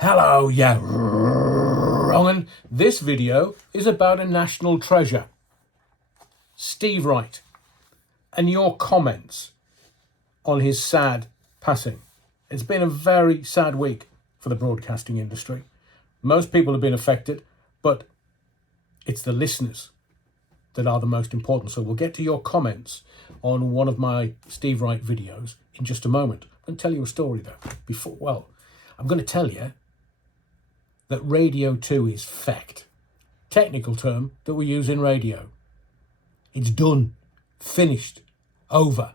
Hello, yeah, wrong. This video is about a national treasure, Steve Wright, and your comments on his sad passing. It's been a very sad week for the broadcasting industry. Most people have been affected, but it's the listeners that are the most important. So we'll get to your comments on one of my Steve Wright videos in just a moment. I'm going to tell you a story though. I'm going to tell you that Radio 2 is fcked. Technical term that we use in radio. It's done, finished, over.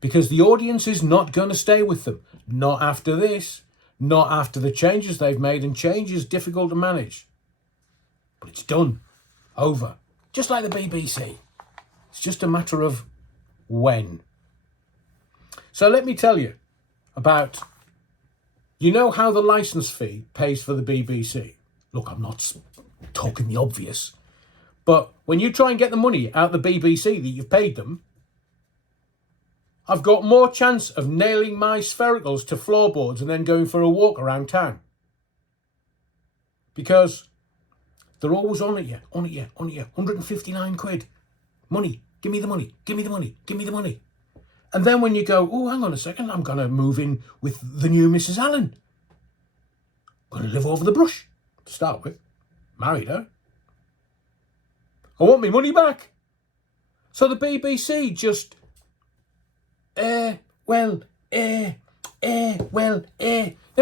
Because the audience is not going to stay with them. Not after this. Not after the changes they've made, and change is difficult to manage. But it's done, over. Just like the BBC. It's just a matter of when. So let me tell you about, you know how the licence fee pays for the BBC? Look, I'm not talking the obvious, but when you try and get the money out of the BBC that you've paid them, I've got more chance of nailing my sphericals to floorboards and then going for a walk around town. Because they're always on at you. 159 quid. Money, give me the money, give me the money, give me the money. And then when you go, oh, hang on a second, I'm going to move in with the new Mrs. Allen. I'm going to live over the brush, to start with. Married her. I want my money back. So the BBC just, never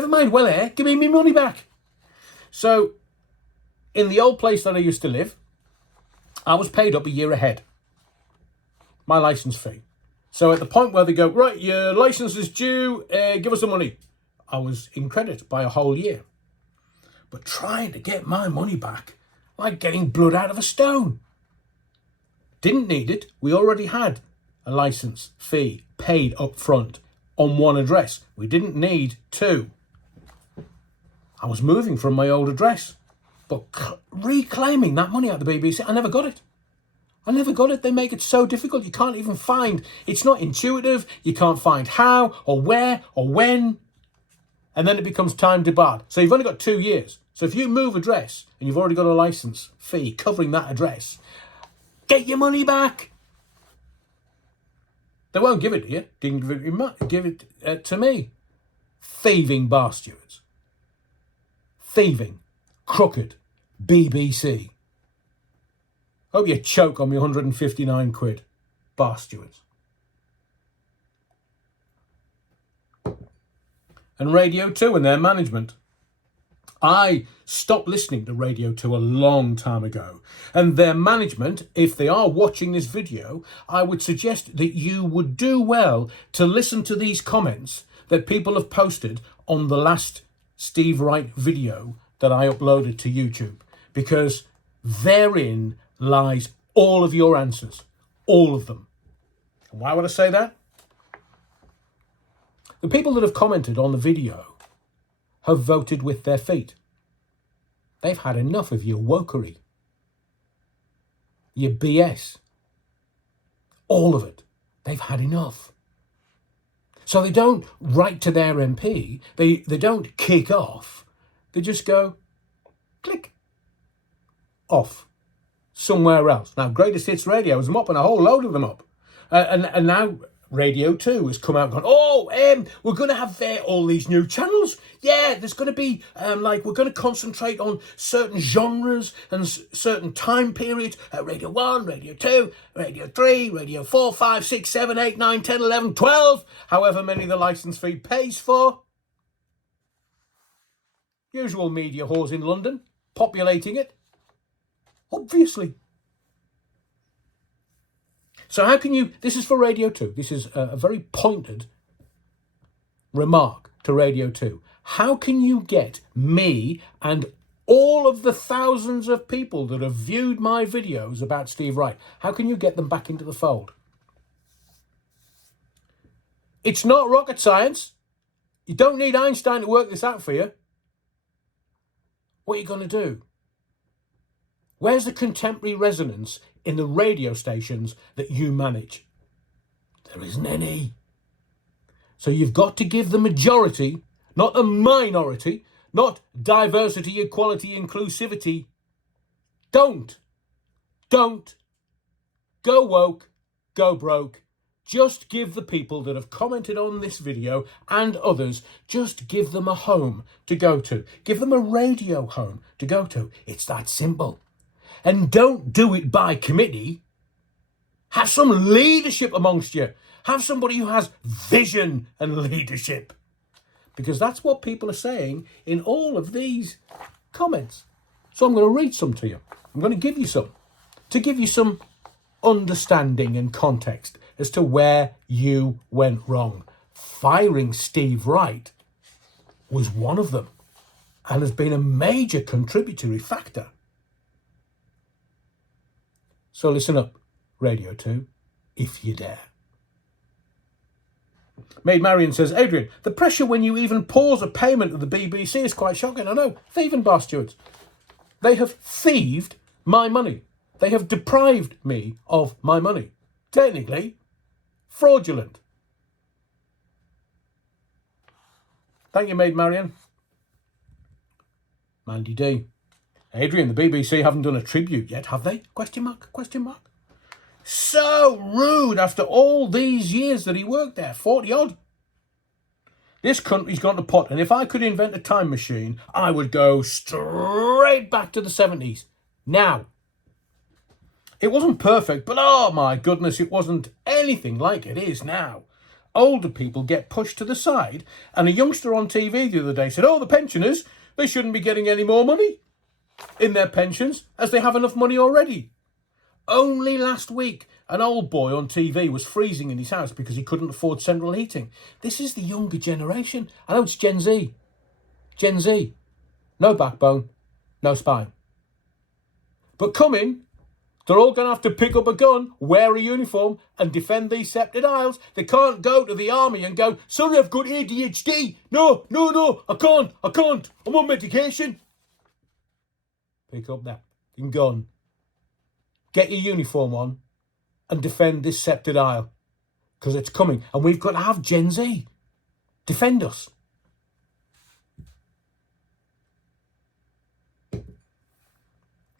mind, give me my money back. So, in the old place that I used to live, I was paid up a year ahead. My licence fee. So at the point where they go, right, your licence is due, give us the money. I was in credit by a whole year. But trying to get my money back, like getting blood out of a stone. Didn't need it. We already had a licence fee paid up front on one address. We didn't need two. I was moving from my old address. But reclaiming that money out of the BBC, I never got it. They make it so difficult. You can't even find, it's not intuitive. You can't find how or where or when. And then it becomes time debarred. So you've only got 2 years. So if you move address and you've already got a licence fee covering that address, get your money back. They won't give it to you. Didn't give it to me. Thieving bar stewards. Thieving. Crooked. BBC. Hope you choke on me 159 quid. Bar stewards. And Radio 2 and their management. I stopped listening to Radio 2 a long time ago. And their management, if they are watching this video, I would suggest that you would do well to listen to these comments that people have posted on the last Steve Wright video that I uploaded to YouTube. Because therein lies all of your answers. All of them. And why would I say that? The people that have commented on the video have voted with their feet. They've had enough of your wokery. Your BS. All of it. They've had enough. So they don't write to their MP. They don't kick off. They just go, click, off, somewhere else. Now, Greatest Hits Radio is mopping a whole load of them up. And now Radio 2 has come out and gone, we're going to have all these new channels. Yeah, there's going to be, we're going to concentrate on certain genres and certain time periods. Radio 1, Radio 2, Radio 3, Radio 4, 5, 6, 7, 8, 9, 10, 11, 12. However many the licence fee pays for. Usual media whores in London, populating it. Obviously. So how can you, this is for Radio 2. This is a very pointed remark to Radio 2. How can you get me and all of the thousands of people that have viewed my videos about Steve Wright, how can you get them back into the fold? It's not rocket science. You don't need Einstein to work this out for you. What are you going to do? Where's the contemporary resonance in the radio stations that you manage? There isn't any. So you've got to give the majority, not the minority, not diversity, equality, inclusivity. Don't go woke, go broke. Just give the people that have commented on this video and others, just give them a home to go to. Give them a radio home to go to. It's that simple. And don't do it by committee. Have some leadership amongst you. Have somebody who has vision and leadership. Because that's what people are saying in all of these comments. So I'm going to read some to you. I'm going to give you some. To give you some understanding and context as to where you went wrong. Firing Steve Wright was one of them and has been a major contributory factor. So listen up, Radio 2, if you dare. Maid Marion says, Adrian, the pressure when you even pause a payment of the BBC is quite shocking. I know, thieving bar stewards. They have thieved my money. They have deprived me of my money. Technically, fraudulent. Thank you, Maid Marion. Mandy D. Adrian, the BBC haven't done a tribute yet, have they? Question mark, question mark. So rude after all these years that he worked there, 40 odd. This country's gone to pot, and if I could invent a time machine, I would go straight back to the 70s. Now. It wasn't perfect, but oh my goodness, it wasn't anything like it is now. Older people get pushed to the side, and a youngster on TV the other day said, oh, the pensioners, they shouldn't be getting any more money in their pensions as they have enough money already. Only last week, an old boy on TV was freezing in his house because he couldn't afford central heating. This is the younger generation. I know it's Gen Z. Gen Z. No backbone, no spine. But coming, they're all going to have to pick up a gun, wear a uniform and defend these sceptred isles. They can't go to the army and go, sorry, I've got ADHD. No, I can't. I'm on medication. Pick up that gun. Get your uniform on and defend this sceptred isle. Because it's coming. And we've got to have Gen Z. Defend us.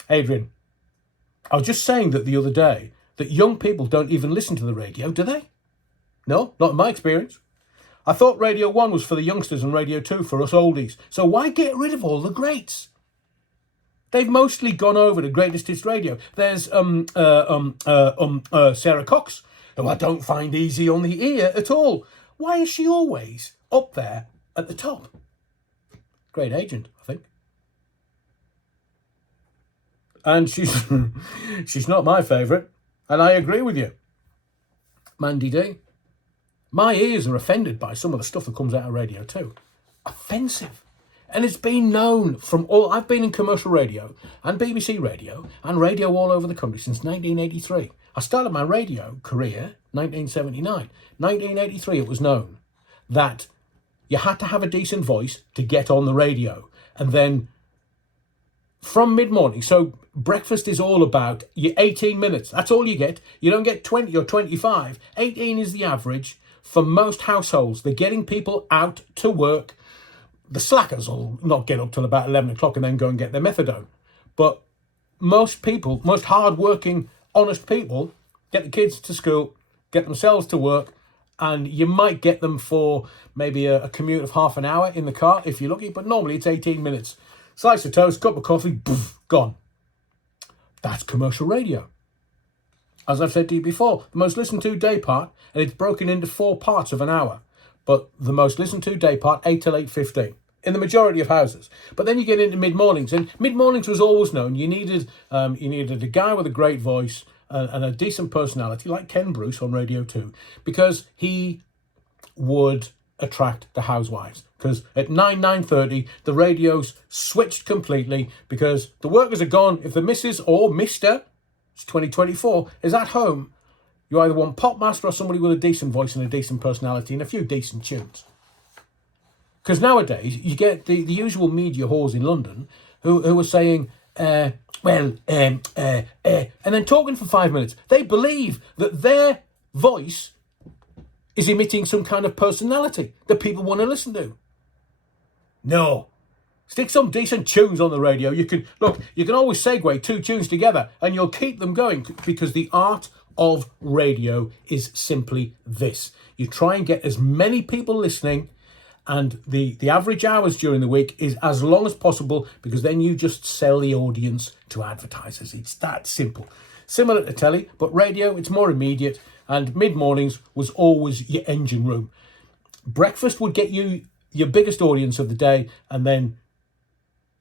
Adrian, I was just saying that the other day that young people don't even listen to the radio, do they? No, not in my experience. I thought Radio 1 was for the youngsters and Radio 2 for us oldies. So why get rid of all the greats? They've mostly gone over to Greatest Hits Radio. There's Sarah Cox, who I don't find easy on the ear at all. Why is she always up there at the top? Great agent, I think. And she's not my favourite, and I agree with you. Mandy D. My ears are offended by some of the stuff that comes out of Radio 2. Offensive. And it's been known from all... I've been in commercial radio and BBC radio and radio all over the country since 1983. I started my radio career 1979. 1983 it was known that you had to have a decent voice to get on the radio. And then from mid-morning, so breakfast is all about your 18 minutes. That's all you get. You don't get 20 or 25. 18 is the average for most households. They're getting people out to work. The slackers will not get up till about 11 o'clock and then go and get their methadone. But most people, most hard-working, honest people, get the kids to school, get themselves to work, and you might get them for maybe a commute of half an hour in the car if you're lucky, but normally it's 18 minutes. Slice of toast, cup of coffee, poof, gone. That's commercial radio. As I've said to you before, the most listened to day part, and it's broken into 4 parts of an hour. But the most listened to day part, 8 till 8:15, in the majority of houses. But then you get into mid-mornings, and mid-mornings was always known. You needed a guy with a great voice and a decent personality, like Ken Bruce on Radio 2, because he would attract the housewives. Because at 9:30, the radio's switched completely because the workers are gone. If the missus or Mr., it's 2024, is at home, you either want Pop Master or somebody with a decent voice and a decent personality and a few decent tunes. Because nowadays, you get the usual media whores in London who are saying, and then talking for 5 minutes. They believe that their voice is emitting some kind of personality that people want to listen to. No. Stick some decent tunes on the radio. You can always segue two tunes together and you'll keep them going, because the art of radio is simply this. You try and get as many people listening, and the average hours during the week is as long as possible, because then you just sell the audience to advertisers. It's that simple. Similar to telly, but radio, it's more immediate, and mid-mornings was always your engine room. Breakfast would get you your biggest audience of the day, and then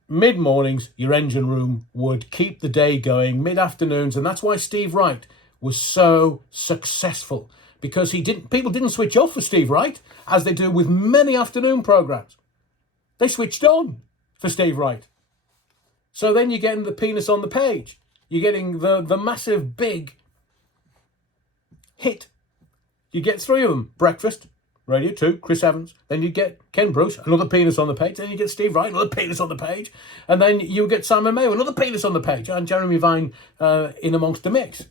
mid-mornings, your engine room would keep the day going, mid-afternoons, and that's why Steve Wright was so successful, because people didn't switch off for Steve Wright, as they do with many afternoon programs. They switched on for Steve Wright. So then you're getting the penis on the page. You're getting the massive big hit. You get three of them. Breakfast, Radio 2, Chris Evans. Then you get Ken Bruce, another penis on the page. Then you get Steve Wright, another penis on the page. And then you get Simon Mayo, another penis on the page. And Jeremy Vine in amongst the mix.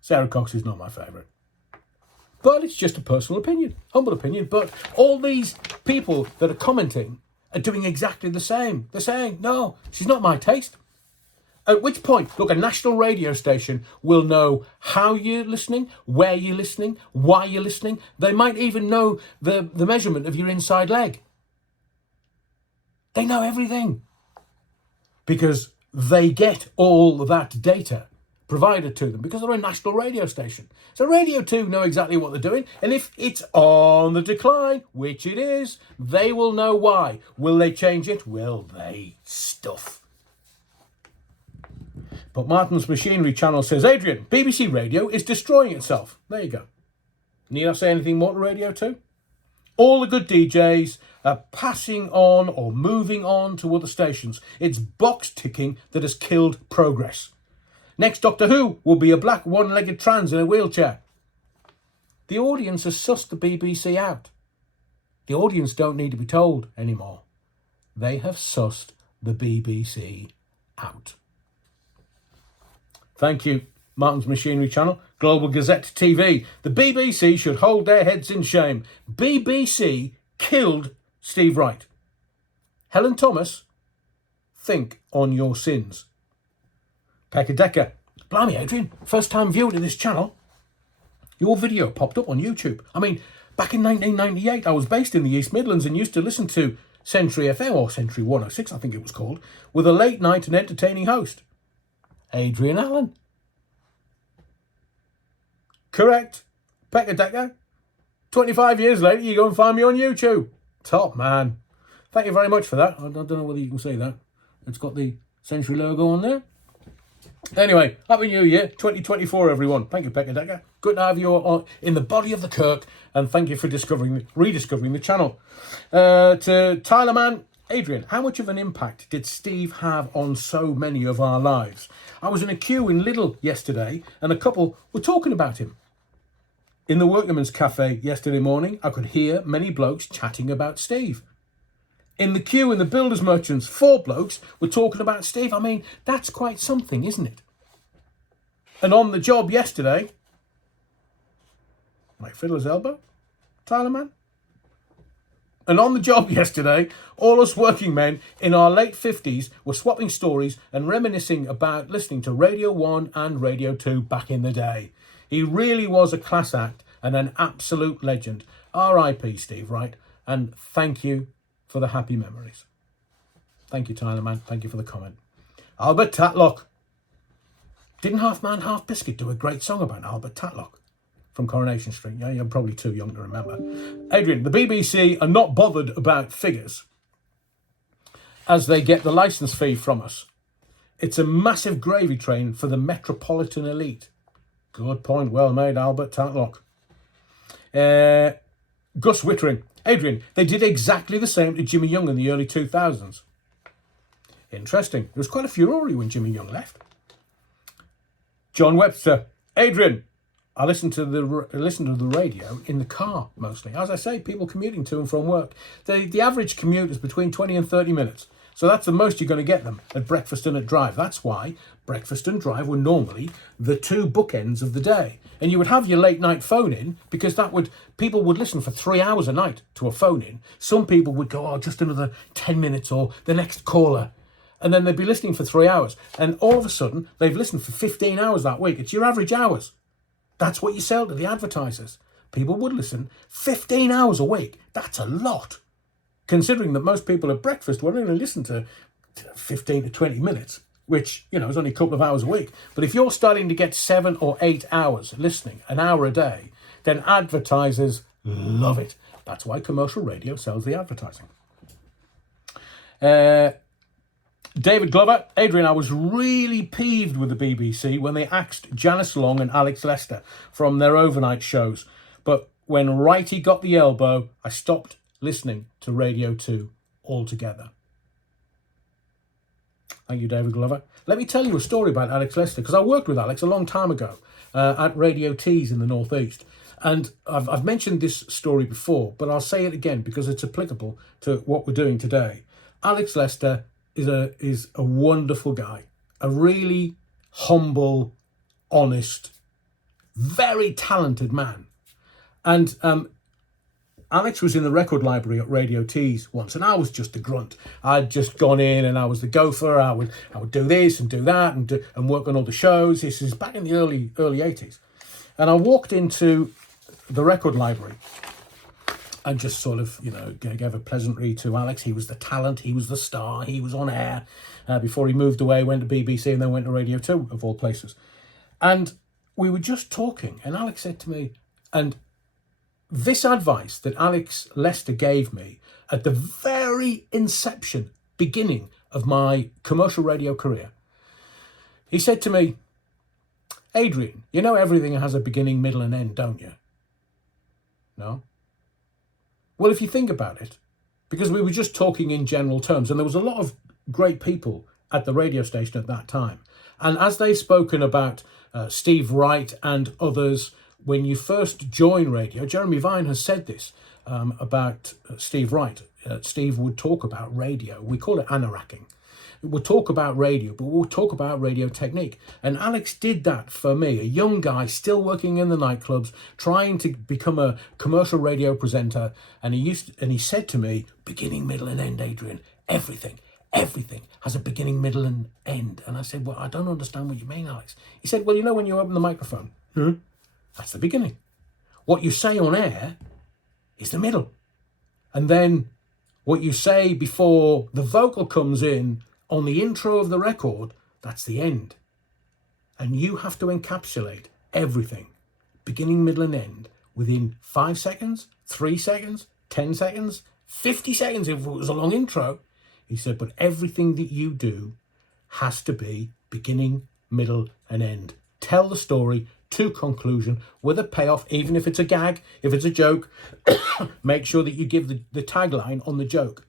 Sarah Cox is not my favourite. But it's just a personal opinion, humble opinion. But all these people that are commenting are doing exactly the same. They're saying, no, she's not my taste. At which point, look, a national radio station will know how you're listening, where you're listening, why you're listening. They might even know the measurement of your inside leg. They know everything, because they get all that data provided to them, because they're a national radio station. So Radio 2 know exactly what they're doing, and if it's on the decline, which it is, they will know why. Will they change it? Will they? Stuff. But Martin's Machinery Channel says, Adrian, BBC Radio is destroying itself. There you go. Need I say anything more to Radio 2? All the good DJs are passing on or moving on to other stations. It's box ticking that has killed progress. Next Doctor Who will be a black one-legged trans in a wheelchair. The audience has sussed the BBC out. The audience don't need to be told anymore. They have sussed the BBC out. Thank you, Martin's Machinery Channel. Global Gazette TV. The BBC should hold their heads in shame. BBC killed Steve Wright. Helen Thomas, think on your sins. Pekka Decker. Blimey, Adrian, first time viewer to this channel. Your video popped up on YouTube. I mean, back in 1998, I was based in the East Midlands and used to listen to Century FM, or Century 106, I think it was called, with a late night and entertaining host, Adrian Allen. Correct. Pekka Decker. 25 years later, you go and find me on YouTube. Top man. Thank you very much for that. I don't know whether you can see that. It's got the Century logo on there. Anyway, Happy New Year, 2024, everyone. Thank you, Pekka Decker. Good to have you on in the body of the Kirk, and thank you for rediscovering the channel. To Tyler Man, Adrian, how much of an impact did Steve have on so many of our lives? I was in a queue in Lidl yesterday, and a couple were talking about him. In the Workman's Cafe yesterday morning, I could hear many blokes chatting about Steve. In the queue in the Builders Merchants, 4 blokes were talking about Steve. I mean, that's quite something, isn't it? And on the job yesterday, my fiddler's elbow, Tyler Man. And on the job yesterday, all us working men in our late 50s were swapping stories and reminiscing about listening to Radio 1 and Radio 2 back in the day. He really was a class act and an absolute legend. R.I.P. Steve Wright, and thank you for the happy memories. Thank you, Tyler Man. Thank you for the comment. Albert Tatlock. Didn't Half Man, Half Biscuit do a great song about Albert Tatlock from Coronation Street? Yeah, you're probably too young to remember. Adrian, the BBC are not bothered about figures as they get the licence fee from us. It's a massive gravy train for the metropolitan elite. Good point. Well made, Albert Tatlock. Gus Wittering. Adrian, they did exactly the same to Jimmy Young in the early 2000s. Interesting. There was quite a furore when Jimmy Young left. John Webster. Adrian, I listen to the radio in the car mostly. As I say, people commuting to and from work. The average commute is between 20 and 30 minutes. So that's the most you're going to get them at breakfast and at drive. That's why breakfast and drive were normally the two bookends of the day. And you would have your late night phone in, because people would listen for 3 hours a night to a phone in. Some people would go, oh, just another 10 minutes or the next caller. And then they'd be listening for 3 hours. And all of a sudden, they've listened for 15 hours that week. It's your average hours. That's what you sell to the advertisers. People would listen 15 hours a week. That's a lot. Considering that most people at breakfast will only listen to 15 to 20 minutes, which, is only a couple of hours a week. But if you're starting to get 7 or 8 hours listening, an hour a day, then advertisers love it. That's why commercial radio sells the advertising. David Glover, Adrian, I was really peeved with the BBC when they axed Janice Long and Alex Lester from their overnight shows. But when Wrighty got the elbow, I stopped listening to Radio 2 altogether. Thank you, David Glover. Let me tell you a story about Alex Lester, because I worked with Alex a long time ago at Radio T's in the Northeast. And I've mentioned this story before, but I'll say it again because it's applicable to what we're doing today. Alex Lester is a wonderful guy, a really humble, honest, very talented man. And Alex was in the record library at Radio T's once, and I was just a grunt. I'd just gone in and I was the gopher. I would do this and do that and work on all the shows. This is back in the early 80s. And I walked into the record library and just sort of, gave a pleasantry to Alex. He was the talent. He was the star. He was on air before he moved away, went to BBC and then went to Radio 2, of all places. And we were just talking, and Alex said to me, and this advice that Alex Lester gave me at the very beginning of my commercial radio career, he said to me, Adrian, everything has a beginning, middle and end, don't you? No? Well, if you think about it, because we were just talking in general terms, and there was a lot of great people at the radio station at that time. And as they've spoken about Steve Wright and others, when you first join radio, Jeremy Vine has said this about Steve Wright. Steve would talk about radio. We call it anoracking. We'll talk about radio, but we'll talk about radio technique. And Alex did that for me, a young guy still working in the nightclubs, trying to become a commercial radio presenter. And he said to me, beginning, middle and end, Adrian, everything has a beginning, middle and end. And I said, well, I don't understand what you mean, Alex. He said, well, when you open the microphone, that's the beginning. What you say on air is the middle. And then what you say before the vocal comes in on the intro of the record, that's the end. And you have to encapsulate everything, beginning, middle and end, within 5 seconds, 3 seconds, 10 seconds, 50 seconds if it was a long intro. He said, but everything that you do has to be beginning, middle and end. Tell the story to conclusion with a payoff, even if it's a gag, if it's a joke. Make sure that you give the tagline on the joke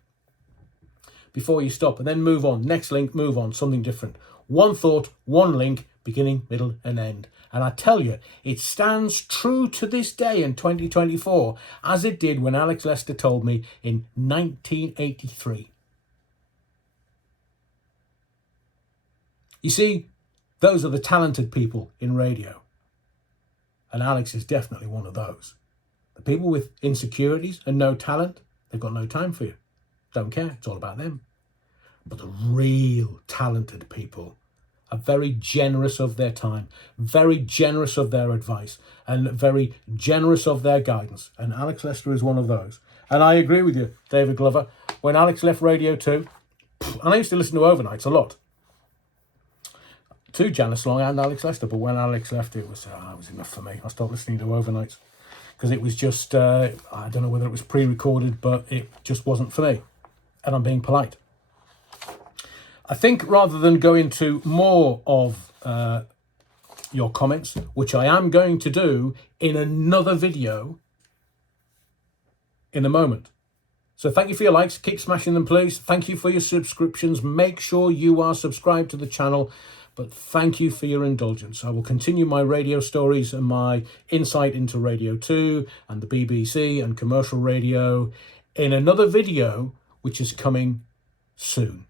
before you stop, and then move on. Next link, move on, something different. One thought, one link, beginning, middle and end. And I tell you, it stands true to this day in 2024, as it did when Alex Lester told me in 1983. You see, those are the talented people in radio. And Alex is definitely one of those. The people with insecurities and no talent, they've got no time for you. Don't care, it's all about them. But the real talented people are very generous of their time, very generous of their advice, and very generous of their guidance. And Alex Lester is one of those. And I agree with you, David Glover. When Alex left Radio 2, and I used to listen to overnights a lot, to Janice Long and Alex Lester, but when Alex left, it was enough for me. I stopped listening to overnights because it was just, I don't know whether it was pre-recorded, but it just wasn't for me. And I'm being polite. I think rather than go into more of your comments, which I am going to do in another video in a moment. So thank you for your likes. Keep smashing them, please. Thank you for your subscriptions. Make sure you are subscribed to the channel. But thank you for your indulgence. I will continue my radio stories and my insight into Radio 2 and the BBC and commercial radio in another video, which is coming soon.